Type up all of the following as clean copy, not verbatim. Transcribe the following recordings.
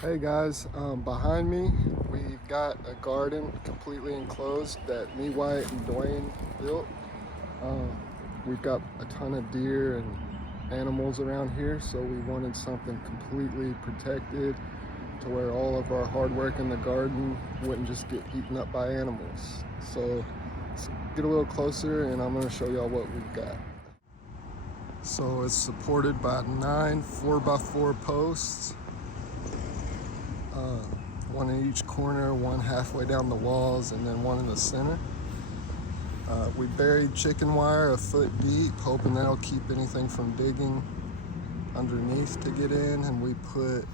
Hey guys, behind me we've got a garden completely enclosed that me, Wyatt, and Dwayne built. Um, we've got a ton of deer and animals around here, so we wanted something completely protected to where all of our hard work in the garden wouldn't just get eaten up by animals. So let's get a little closer and I'm going to show y'all what we've got. So it's supported by 9 4x4 posts. One in each corner, one halfway down the walls, and then one in the center. We buried chicken wire a foot deep, hoping that'll keep anything from digging underneath to get in, and we put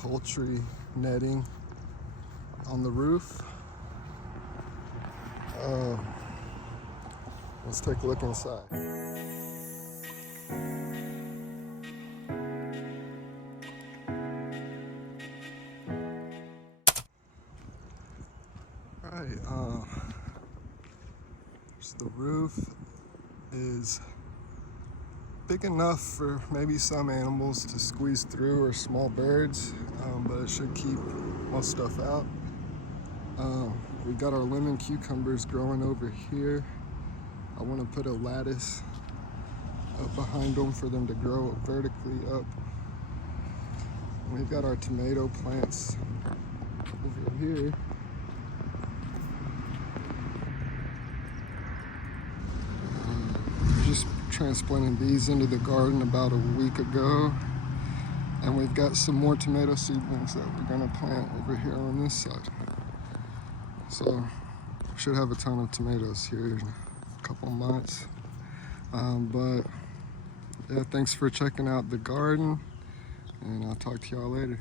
poultry netting on the roof. Let's take a look inside. Alright, so the roof is big enough for maybe some animals to squeeze through or small birds, but it should keep most stuff out. We got our lemon cucumbers growing over here. I want to put a lattice up behind them for them to grow vertically up. We've got our tomato plants over here. Just transplanted these into the garden about a week ago, and we've got some more tomato seedlings that we're going to plant over here on this side. So should have a ton of tomatoes here in a couple months. But yeah, thanks for checking out the garden, and I'll talk to y'all later.